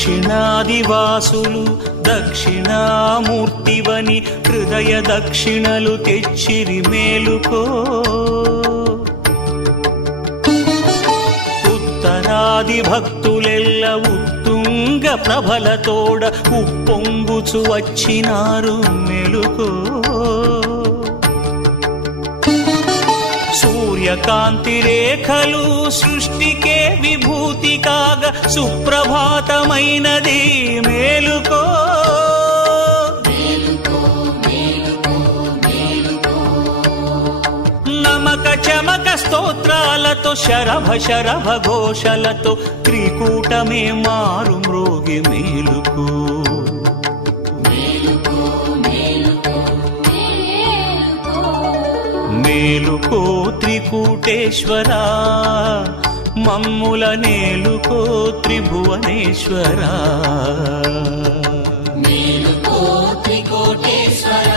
దక్షిణాదివాసులు దక్షిణామూర్తివని హృదయ దక్షిణలు తెచ్చిరి మేలుకో. ఉత్తరాది భక్తులెల్ల ఉత్తుంగ ప్రభలతోడ ఉప్పొంగుచు వచ్చినారు మెలుకో. సూర్యకాంతి రేఖలు సృష్టికే విభూతి కాగా సుప్రభాతమైనది మేలుకో. నమక చమక స్తోత్రాలతో శరభ శరభ ఘోషలతో త్రికూటమే మారు మ్రోగి మేలుకో. మేలుకో త్రికూటేశ్వరా, మమ్ముల నేలుకో త్రిభువనేశ్వరా. మేలుకో త్రికోటేశ్వర,